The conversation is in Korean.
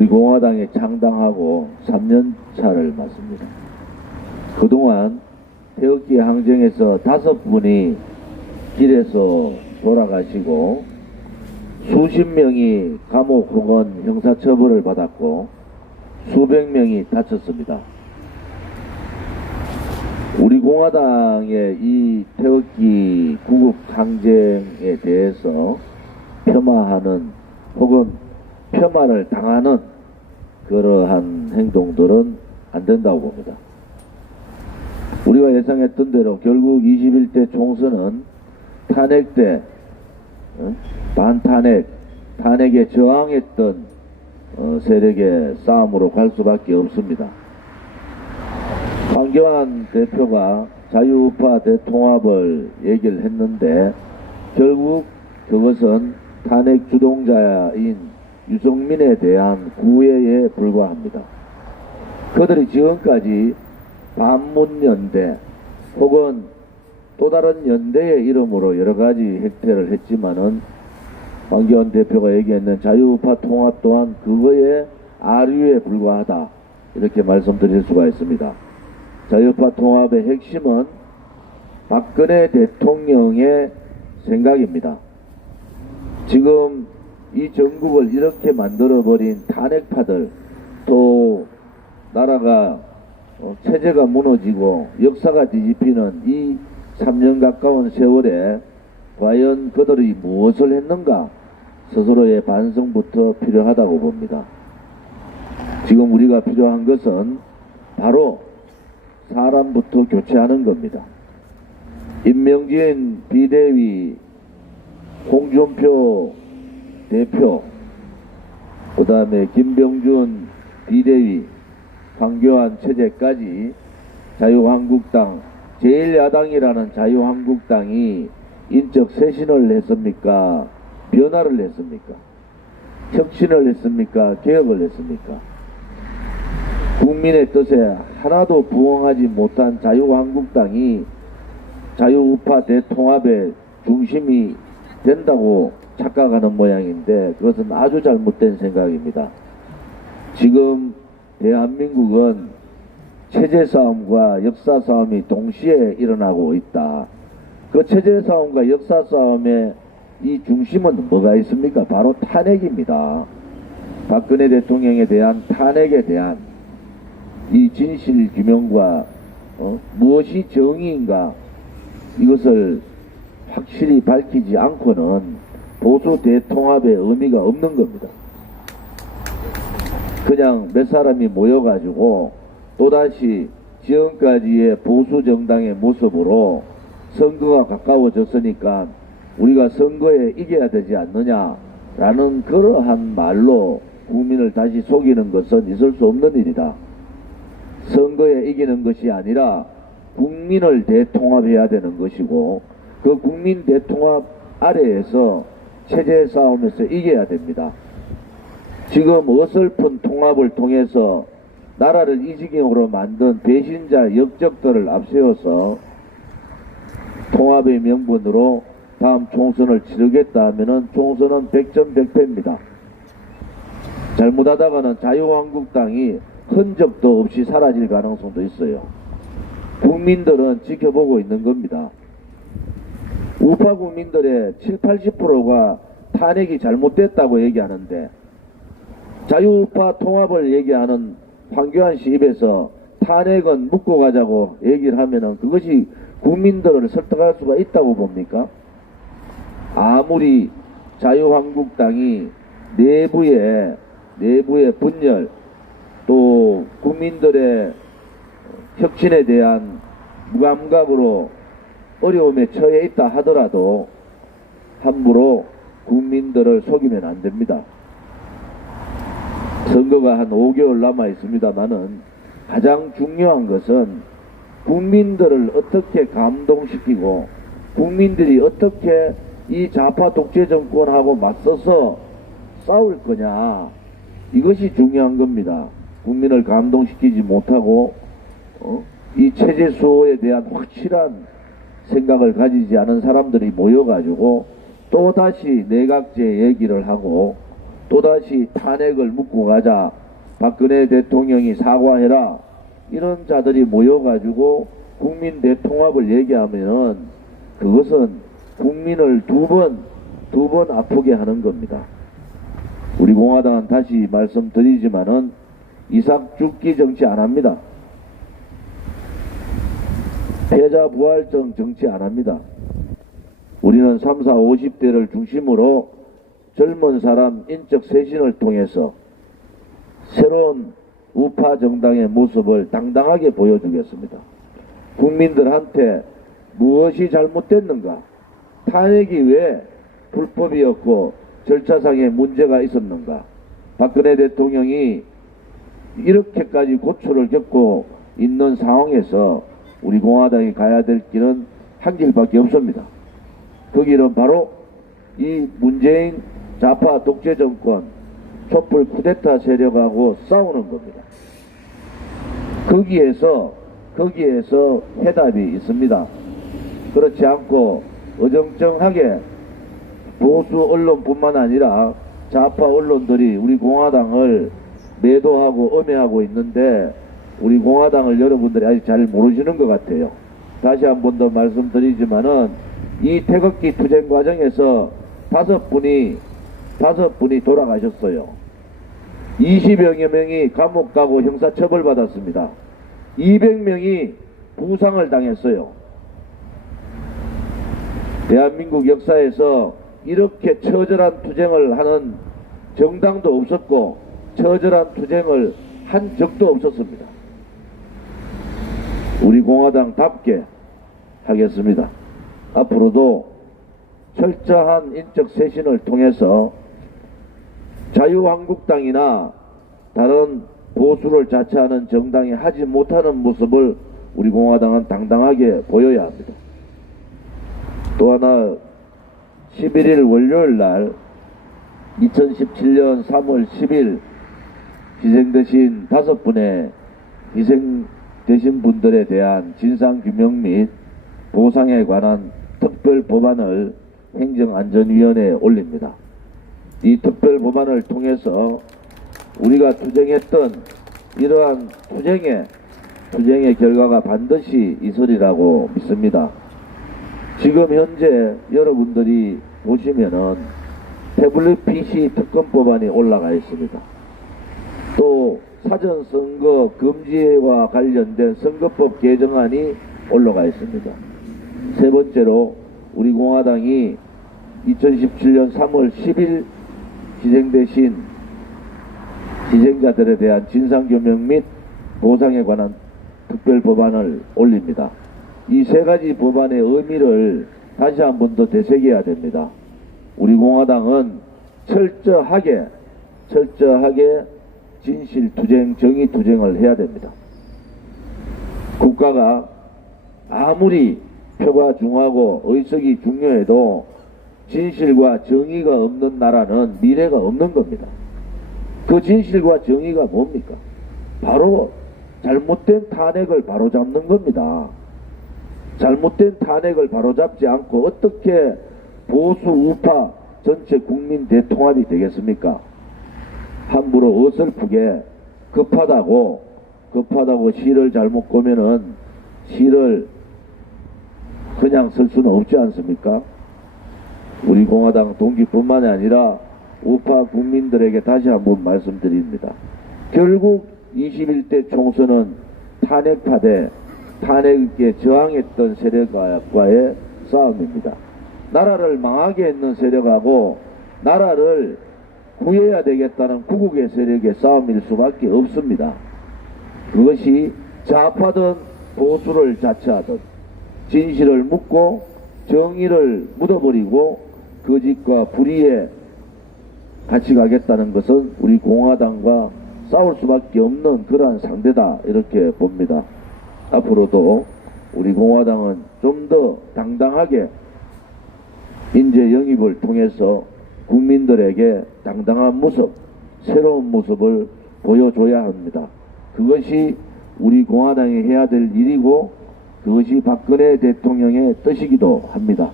우리 공화당에 창당하고 3년 차를 맞습니다. 그동안 태극기 항쟁에서 5분이 길에서 돌아가시고 수십 명이 감옥 혹은 형사처벌을 받았고 수백 명이 다쳤습니다. 우리 공화당의 이 태극기 구국 항쟁에 대해서 폄하하는 혹은 폄하를 당하는 그러한 행동들은 안 된다고 봅니다. 우리가 예상했던 대로 결국 21대 총선은 탄핵 때 반탄핵, 탄핵에 저항했던 세력의 싸움으로 갈 수밖에 없습니다. 황교안 대표가 자유우파 대통합을 얘기를 했는데 결국 그것은 탄핵 주동자인 유승민에 대한 구애에 불과합니다. 그들이 지금까지 반문연대 혹은 또 다른 연대의 이름으로 여러가지 행태를 했지만은 황교안 대표가 얘기했는 자유우파 통합 또한 그거의 아류에 불과하다, 이렇게 말씀드릴 수가 있습니다. 자유우파 통합의 핵심은 박근혜 대통령의 생각입니다. 지금 이 전국을 이렇게 만들어버린 탄핵파들, 또 나라가 체제가 무너지고 역사가 뒤집히는 이 3년 가까운 세월에 과연 그들이 무엇을 했는가, 스스로의 반성부터 필요하다고 봅니다. 지금 우리가 필요한 것은 바로 사람부터 교체하는 겁니다. 임명진 비대위, 홍준표 대표, 그 다음에 김병준 비대위, 황교안 체제까지 자유한국당, 제1야당이라는 자유한국당이 인적 쇄신을 했습니까? 변화를 했습니까? 혁신을 했습니까? 개혁을 했습니까? 국민의 뜻에 하나도 부응하지 못한 자유한국당이 자유우파 대통합의 중심이 된다고 착각하는 모양인데 그것은 아주 잘못된 생각입니다. 지금 대한민국은 체제 싸움과 역사 싸움이 동시에 일어나고 있다. 그 체제 싸움과 역사 싸움의 이 중심은 뭐가 있습니까? 바로 탄핵입니다. 박근혜 대통령에 대한 탄핵에 대한 이 진실 규명과 무엇이 정의인가, 이것을 확실히 밝히지 않고는 보수 대통합의 의미가 없는 겁니다. 그냥 몇 사람이 모여가지고 또다시 지금까지의 보수 정당의 모습으로 선거가 가까워졌으니까 우리가 선거에 이겨야 되지 않느냐라는 그러한 말로 국민을 다시 속이는 것은 있을 수 없는 일이다. 선거에 이기는 것이 아니라 국민을 대통합해야 되는 것이고 그 국민 대통합 아래에서 체제 싸움에서 이겨야 됩니다. 지금 어설픈 통합을 통해서 나라를 이 지경으로 만든 배신자 역적들을 앞세워서 통합의 명분으로 다음 총선을 치르겠다 하면은 총선은 100점100패입니다. 잘못하다가는 자유한국당이 흔적도 없이 사라질 가능성도 있어요. 국민들은 지켜보고 있는 겁니다. 우파 국민들의 70~80%가 탄핵이 잘못됐다고 얘기하는데 자유우파 통합을 얘기하는 황교안 씨 입에서 탄핵은 묻고 가자고 얘기를 하면은 그것이 국민들을 설득할 수가 있다고 봅니까? 아무리 자유한국당이 내부의 분열, 또 국민들의 혁신에 대한 무감각으로 어려움에 처해 있다 하더라도 함부로 국민들을 속이면 안 됩니다. 선거가 한 5개월 남아 있습니다만은 가장 중요한 것은 국민들을 어떻게 감동시키고 국민들이 어떻게 이 좌파 독재 정권하고 맞서서 싸울 거냐, 이것이 중요한 겁니다. 국민을 감동시키지 못하고 이 체제 수호에 대한 확실한 생각을 가지지 않은 사람들이 모여가지고 또다시 내각제 얘기를 하고 또다시 탄핵을 묻고 가자, 박근혜 대통령이 사과해라, 이런 자들이 모여가지고 국민 대통합을 얘기하면은 그것은 국민을 두 번 아프게 하는 겁니다. 우리 공화당은 다시 말씀드리지만은 이삭 죽기 정치 안 합니다. 패자 부활정 정치 안 합니다. 우리는 30, 50대를 중심으로 젊은 사람 인적 쇄신을 통해서 새로운 우파 정당의 모습을 당당하게 보여주겠습니다. 국민들한테 무엇이 잘못됐는가? 탄핵이 왜 불법이었고 절차상의 문제가 있었는가? 박근혜 대통령이 이렇게까지 고초를 겪고 있는 상황에서 우리 공화당이 가야 될 길은 한 길밖에 없습니다. 그 길은 바로 이 문재인 좌파 독재 정권 촛불 쿠데타 세력하고 싸우는 겁니다. 거기에서 해답이 있습니다. 그렇지 않고 어정쩡하게 보수 언론뿐만 아니라 좌파 언론들이 우리 공화당을 매도하고 엄해하고 있는데 우리 공화당을 여러분들이 아직 잘 모르시는 것 같아요. 다시 한 번 더 말씀드리지만은 이 태극기 투쟁 과정에서 다섯 분이 돌아가셨어요. 20여여 명이 감옥 가고 형사처벌 받았습니다. 200명이 부상을 당했어요. 대한민국 역사에서 이렇게 처절한 투쟁을 하는 정당도 없었고 처절한 투쟁을 한 적도 없었습니다. 우리 공화당답게 하겠습니다. 앞으로도 철저한 인적 쇄신을 통해서 자유한국당이나 다른 보수를 자처하는 정당이 하지 못하는 모습을 우리 공화당은 당당하게 보여야 합니다. 또 하나 11일 월요일 날 2017년 3월 10일 희생되신 5분의 희생되신 분들에 대한 진상규명 및 보상에 관한 특별 법안을 행정안전위원회에 올립니다. 이 특별 법안을 통해서 우리가 투쟁했던 이러한 투쟁의 결과가 반드시 있으리라고 믿습니다. 지금 현재 여러분들이 보시면은 태블릿 PC 특검 법안이 올라가 있습니다. 또 사전선거 금지와 관련된 선거법 개정안이 올라가 있습니다. 세 번째로 우리 공화당이 2017년 3월 10일 희생되신 희생자들에 대한 진상규명 및 보상에 관한 특별 법안을 올립니다. 이 세 가지 법안의 의미를 다시 한 번 더 되새겨야 됩니다. 우리 공화당은 철저하게 진실투쟁, 정의투쟁을 해야 됩니다. 국가가 아무리 표가 중하고 의석이 중요해도 진실과 정의가 없는 나라는 미래가 없는 겁니다. 그 진실과 정의가 뭡니까? 바로 잘못된 탄핵을 바로잡는 겁니다. 잘못된 탄핵을 바로잡지 않고 어떻게 보수 우파 전체 국민 대통합이 되겠습니까? 함부로 어설프게 급하다고 시를 잘못 꼬면은 시를 그냥 쓸 수는 없지 않습니까? 우리 공화당 동기뿐만이 아니라 우파 국민들에게 다시 한번 말씀드립니다. 결국 21대 총선은 탄핵파 대 탄핵에 저항했던 세력과의 싸움입니다. 나라를 망하게 했는 세력하고 나라를 구해야 되겠다는 구국의 세력의 싸움일 수밖에 없습니다. 그것이 좌파든 보수를 자처하든 진실을 묻고 정의를 묻어버리고 거짓과 불의에 같이 가겠다는 것은 우리 공화당과 싸울 수밖에 없는 그러한 상대다, 이렇게 봅니다. 앞으로도 우리 공화당은 좀 더 당당하게 인재 영입을 통해서 국민들에게 당당한 모습, 새로운 모습을 보여줘야 합니다. 그것이 우리 공화당이 해야 될 일이고 그것이 박근혜 대통령의 뜻이기도 합니다.